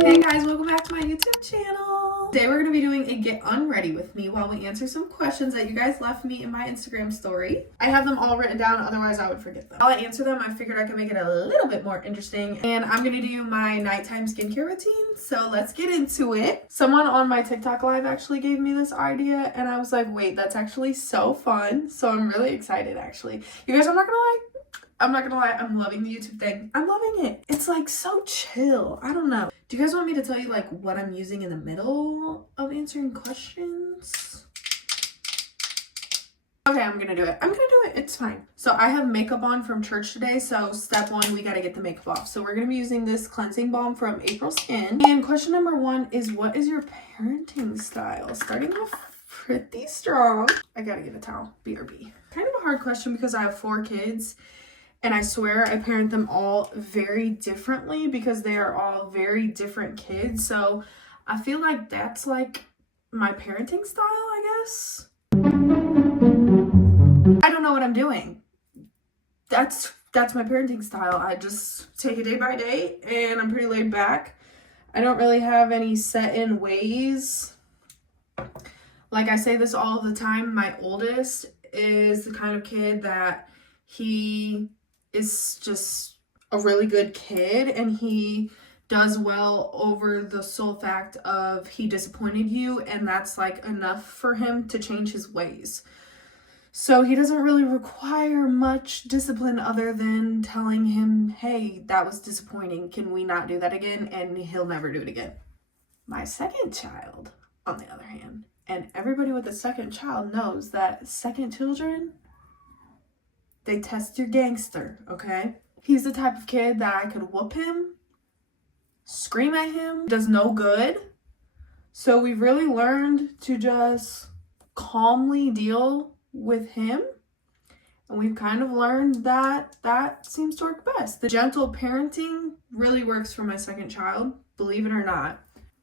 Hey guys, welcome back to my YouTube channel. Today we're going to be doing a get unready with me while we answer some questions that you guys left me in my Instagram story. I have them all written down, otherwise I would forget them. While I answer them, I figured I could make it a little bit more interesting, and I'm going to do my nighttime skincare routine, so let's get into it. Someone on my TikTok live actually gave me this idea, and I was like, wait, that's actually so fun, so I'm really excited actually. You guys, I'm not gonna lie, I'm loving the YouTube thing. I'm loving it. It's like so chill. I don't know. Do you guys want me to tell you like what I'm using in the middle of answering questions? Okay, I'm gonna do it. It's fine. So I have makeup on from church today. So step one, we gotta get the makeup off. So we're gonna be using this cleansing balm from April Skin. And question number one is, what is your parenting style? Starting off pretty strong. I gotta get a towel. BRB. Kind of a hard question because I have 4 kids. And I swear I parent them all very differently because they are all very different kids. So I feel like that's like my parenting style, I guess. I don't know what I'm doing. That's my parenting style. I just take it day by day and I'm pretty laid back. I don't really have any set in ways. Like I say this all the time, my oldest is the kind of kid that he is just a really good kid and he does well over the sole fact of he disappointed you, and that's like enough for him to change his ways. So he doesn't really require much discipline other than telling him, hey, that was disappointing, can we not do that again? And he'll never do it again. My second child, on the other hand, and everybody with a second child knows that second children, they test your gangster, okay? He's the type of kid that I could whoop him, scream at him, does no good. So we've really learned to just calmly deal with him. And we've kind of learned that that seems to work best. The gentle parenting really works for my second child, believe it or not.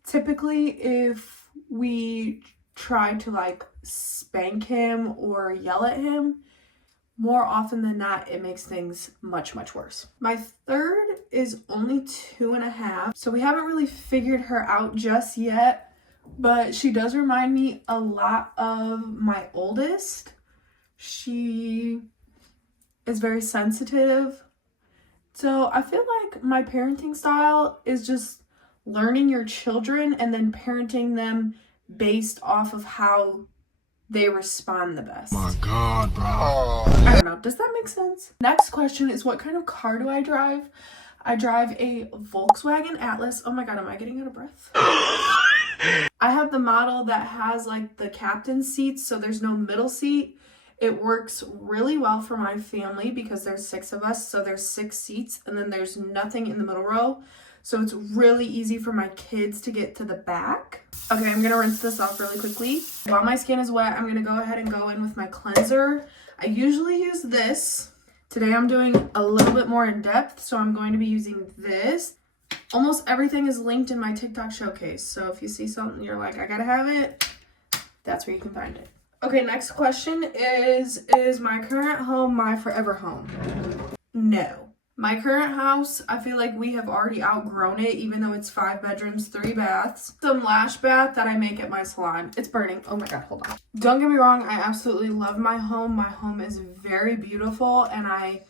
Typically, if we try to like spank him or yell at him, more often than not, it makes things much, much worse. My third is only 2.5, so we haven't really figured her out just yet, but she does remind me a lot of my oldest. She is very sensitive. So I feel like my parenting style is just learning your children and then parenting them based off of how they respond the best. My God, bro. I don't know. Does that make sense? Next question is, what kind of car do I drive? I drive a Volkswagen Atlas. Oh my God, am I getting out of breath? I have the model that has like the captain's seats, so there's no middle seat. It works really well for my family because there's 6 of us, so there's 6 seats, and then there's nothing in the middle row. So it's really easy for my kids to get to the back. Okay, I'm gonna rinse this off really quickly. While my skin is wet, I'm gonna go ahead and go in with my cleanser. I usually use this. Today I'm doing a little bit more in depth, so I'm going to be using this. Almost everything is linked in my TikTok showcase. So if you see something you're like, I gotta have it, that's where you can find it. Okay, next question is my current home my forever home? No. My current house, I feel like we have already outgrown it, even though it's 5 bedrooms, 3 baths. Some lash bath that I make at my salon. It's burning. Oh my God, hold on. Don't get me wrong, I absolutely love my home. My home is very beautiful and I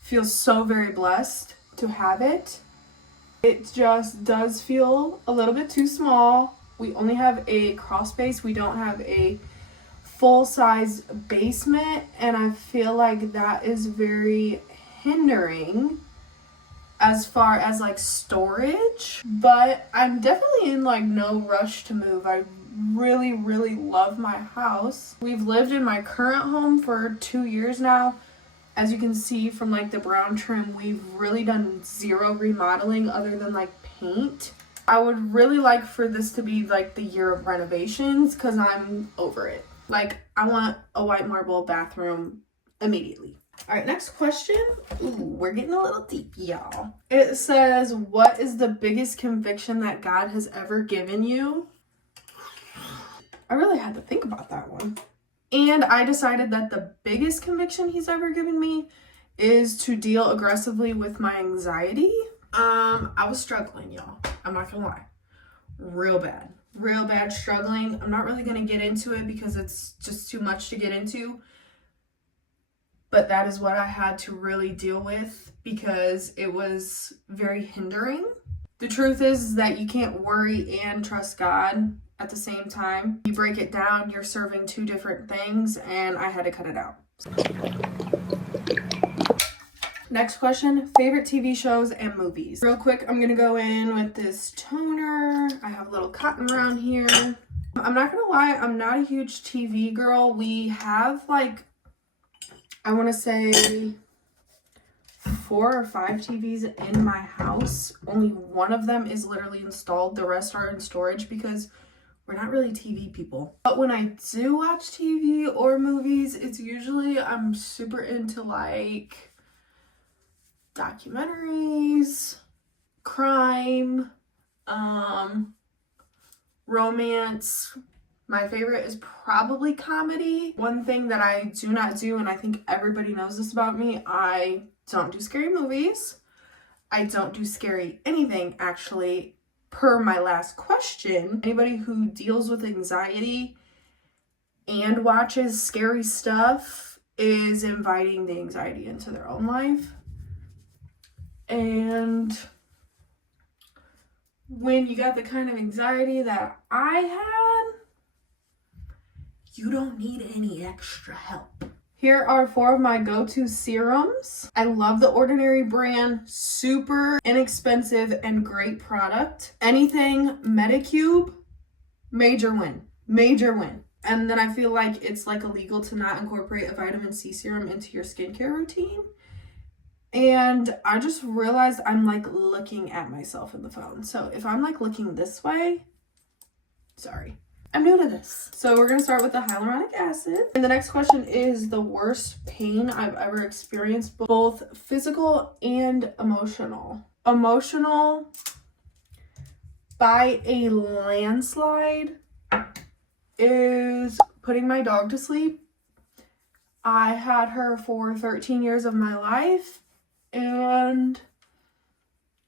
feel so very blessed to have it. It just does feel a little bit too small. We only have a crawl space. We don't have a full-size basement, and I feel like that is very hindering as far as like storage, but I'm definitely in like no rush to move. I really love my house. We've lived in my current home for 2 years now. As you can see from like the brown trim, we've really done 0 remodeling other than like paint. I would really like for this to be like the year of renovations because I'm over it. Like, I want a white marble bathroom immediately. All right, next question. Ooh, we're getting a little deep, y'all. It says, what is the biggest conviction that God has ever given you? I really had to think about that one. And I decided that the biggest conviction he's ever given me is to deal aggressively with my anxiety. I was struggling, y'all. I'm not gonna lie. Real bad struggling. I'm not really gonna get into it because it's just too much to get into. But that is what I had to really deal with because it was very hindering. The truth is that you can't worry and trust God at the same time. You break it down, you're serving two different things, and I had to cut it out. Next question, favorite TV shows and movies. Real quick, I'm gonna go in with this toner. I have a little cotton around here. I'm not gonna lie, I'm not a huge TV girl. We have like, I wanna say 4 or 5 TVs in my house. Only one of them is literally installed. The rest are in storage because we're not really TV people. But when I do watch TV or movies, it's usually I'm super into like documentaries, crime, romance. My favorite is probably comedy. One thing that I do not do, and I think everybody knows this about me, I don't do scary movies. I don't do scary anything, actually. Per my last question, anybody who deals with anxiety and watches scary stuff is inviting the anxiety into their own life. And when you got the kind of anxiety that I had, you don't need any extra help. Here are 4 of my go-to serums. I love the Ordinary brand. Super inexpensive and great product. Anything Medicube, major win. Major win. And then I feel like it's like illegal to not incorporate a vitamin C serum into your skincare routine. And I just realized I'm like looking at myself in the phone. So if I'm like looking this way, sorry. I'm new to this. So we're going to start with the hyaluronic acid. And the next question is the worst pain I've ever experienced, both physical and emotional. Emotional by a landslide is putting my dog to sleep. I had her for 13 years of my life, and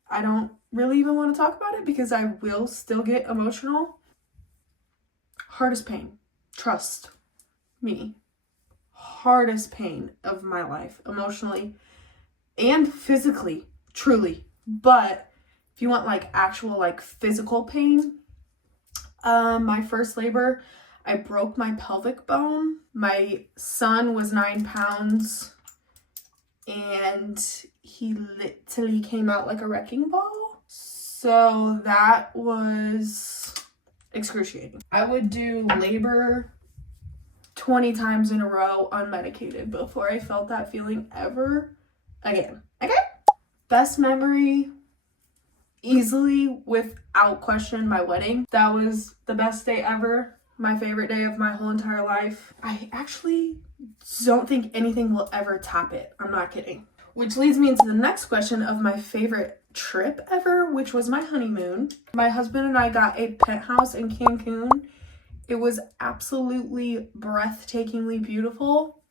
I don't really even want to talk about it because I will still get emotional. Hardest pain, trust me, hardest pain of my life, emotionally and physically, truly. But if you want like actual like physical pain, my first labor, I broke my pelvic bone. My son was 9 pounds and he literally came out like a wrecking ball. So that was excruciating. I would do labor 20 times in a row unmedicated before I felt that feeling ever again. Okay? Best memory, easily without question, my wedding. That was the best day ever. My favorite day of my whole entire life. I actually don't think anything will ever top it. I'm not kidding. Which leads me into the next question of my favorite trip ever, which was my honeymoon. My husband and I got a penthouse in Cancun. It was absolutely breathtakingly beautiful.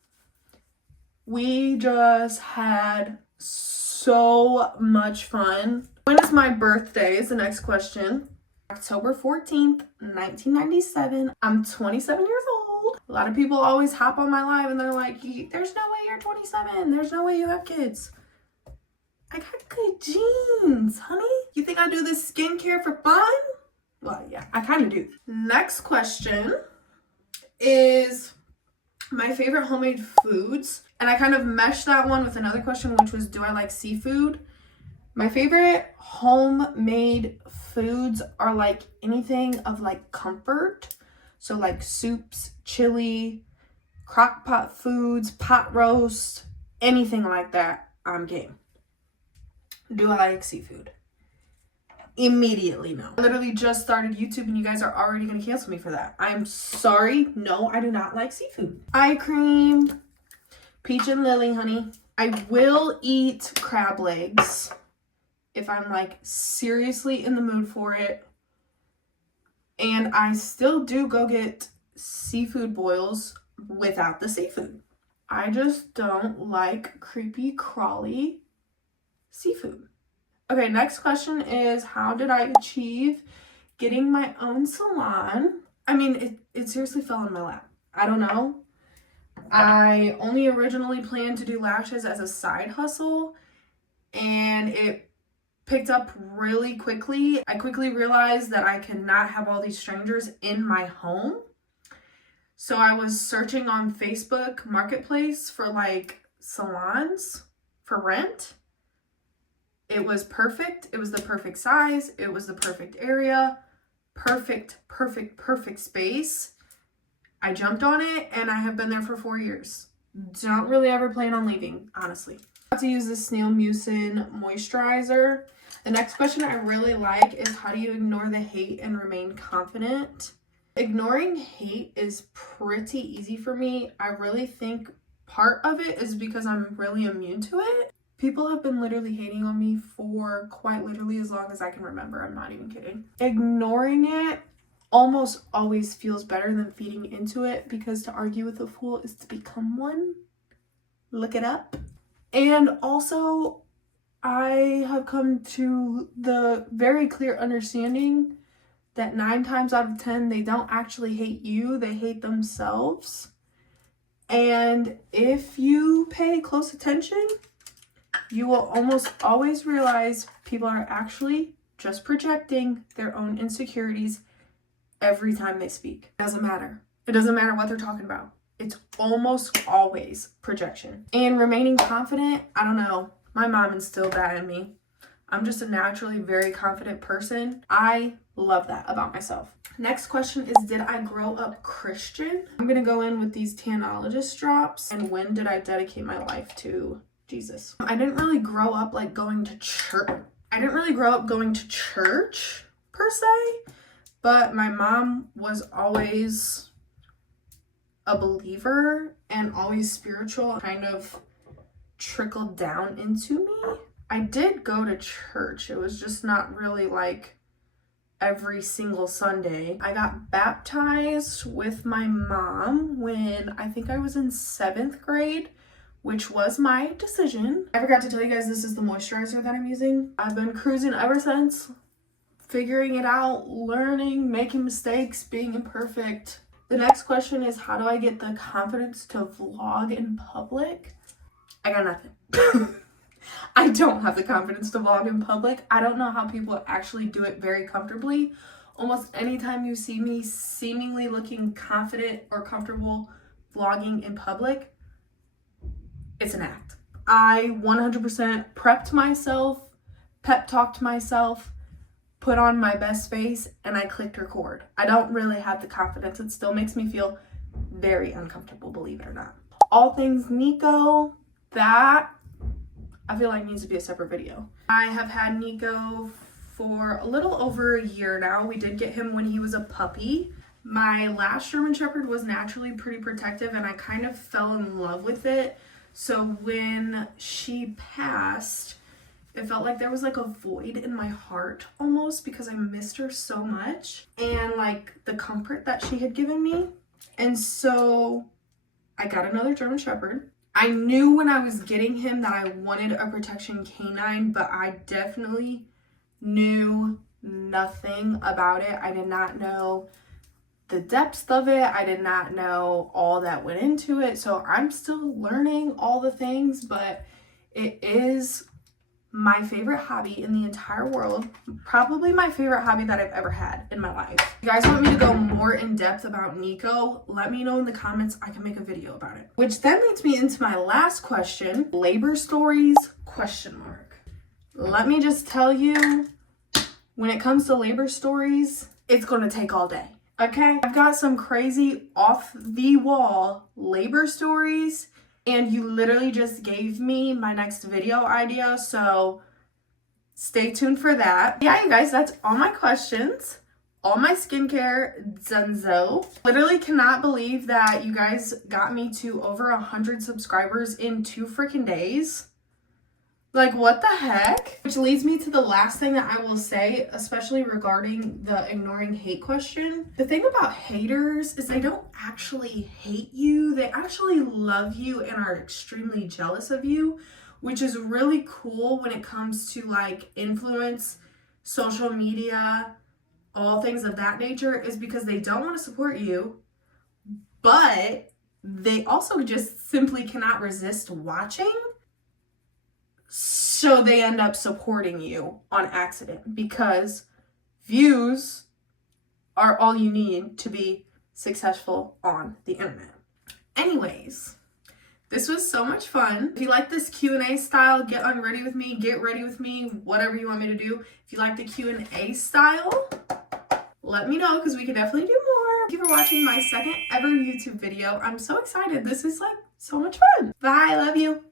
We just had so much fun. When is my birthday is the next question. October 14th, 1997. I'm 27 years old. A lot of people always hop on my live and they're like, there's no way you're 27. There's no way you have kids. I got good genes, honey. You think I do this skincare for fun? Well, yeah, I kind of do. Next question is my favorite homemade foods. And I kind of meshed that one with another question, which was, do I like seafood? My favorite homemade foods are like anything of like comfort. So like soups, chili, crock pot foods, pot roast, anything like that, I'm game. Do I like seafood? Immediately no. I literally just started YouTube and you guys are already gonna cancel me for that. I'm sorry. No, I do not like seafood. Eye cream, peach and lily, honey. I will eat crab legs if I'm like seriously in the mood for it. And I still do go get seafood boils without the seafood. I just don't like creepy crawly seafood. Okay, next question is, how did I achieve getting my own salon? I mean, it seriously fell in my lap. I don't know. I only originally planned to do lashes as a side hustle, and it picked up really quickly. I quickly realized that I cannot have all these strangers in my home. So I was searching on Facebook Marketplace for like salons for rent. It was perfect. It was the perfect size. It was the perfect area. Perfect space. I jumped on it and I have been there for 4 years. Don't really ever plan on leaving, honestly. I have to use this Snail Mucin moisturizer. The next question I really like is, how do you ignore the hate and remain confident? Ignoring hate is pretty easy for me. I really think part of it is because I'm really immune to it. People have been literally hating on me for quite literally as long as I can remember. I'm not even kidding. Ignoring it almost always feels better than feeding into it, because to argue with a fool is to become one. Look it up. And also, I have come to the very clear understanding that 9 times out of 10, they don't actually hate you, they hate themselves. And if you pay close attention, you will almost always realize people are actually just projecting their own insecurities every time they speak. It doesn't matter. It doesn't matter what they're talking about. It's almost always projection. And remaining confident, I don't know. My mom instilled that in me. I'm just a naturally very confident person. I love that about myself. Next question is, did I grow up Christian? I'm gonna go in with these Tanologist drops. And when did I dedicate my life to Jesus? I didn't really grow up like going to church. I didn't really grow up going to church per se, but my mom was always a believer and always spiritual, kind of trickled down into me. I did go to church. It was just not really like every single Sunday. I got baptized with my mom when I think I was in 7th grade, which was my decision. I forgot to tell you guys, this is the moisturizer that I'm using. I've been cruising ever since, figuring it out, learning, making mistakes, being imperfect. The next question is, how do I get the confidence to vlog in public? I got nothing. I don't have the confidence to vlog in public. I don't know how people actually do it very comfortably. Almost anytime you see me seemingly looking confident or comfortable vlogging in public, it's an act. I 100% prepped myself, pep talked myself, put on my best face, and I clicked record. I don't really have the confidence. It still makes me feel very uncomfortable, believe it or not. All things Nico, that I feel like needs to be a separate video. I have had Nico for a little over a year now. We did get him when he was a puppy. My last German Shepherd was naturally pretty protective, and I kind of fell in love with it. So when she passed, it felt like there was like a void in my heart almost, because I missed her so much and like the comfort that she had given me. And so I got another German Shepherd. I knew when I was getting him that I wanted a protection canine, but I definitely knew nothing about it. I did not know the depths of it. I did not know all that went into it. So I'm still learning all the things, but it is my favorite hobby in the entire world. Probably my favorite hobby that I've ever had in my life. If you guys want me to go more in depth about Nico, let me know in the comments. I can make a video about it. Which then leads me into my last question, labor stories, question mark. Let me just tell you, when it comes to labor stories, it's gonna take all day. Okay? I've got some crazy off the wall labor stories, and you literally just gave me my next video idea, so stay tuned for that. Yeah, you guys, that's all my questions, all my skincare dunzo. Literally cannot believe that you guys got me to over 100 subscribers in 2 freaking days. Like, what the heck? Which leads me to the last thing that I will say, especially regarding the ignoring hate question. The thing about haters is they don't actually hate you. They actually love you and are extremely jealous of you, which is really cool when it comes to like influence, social media, all things of that nature, is because they don't want to support you, but they also just simply cannot resist watching. So they end up supporting you on accident, because views are all you need to be successful on the internet. Anyways, this was so much fun. If you like this Q&A style, get unready with me, get ready with me, whatever you want me to do. If you like the Q&A style, let me know, because we can definitely do more. Thank you for watching my second ever YouTube video. I'm so excited. This is like so much fun. Bye, love you.